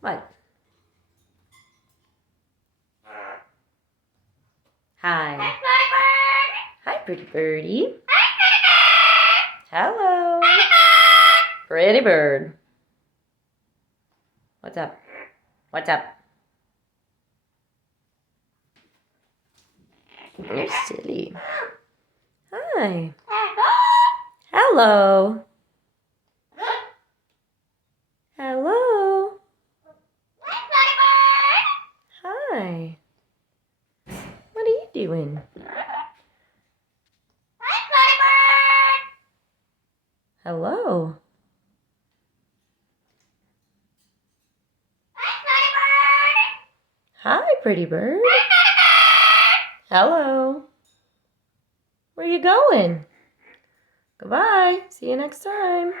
What? Hi. Hi, pretty birdie. Hello. Pretty bird. What's up? What's up? You're silly. Hi. Hello. Hello. Hi. What are you doing? Hello. Hi, pretty bird. Hello. Where you going? Goodbye. See you next time.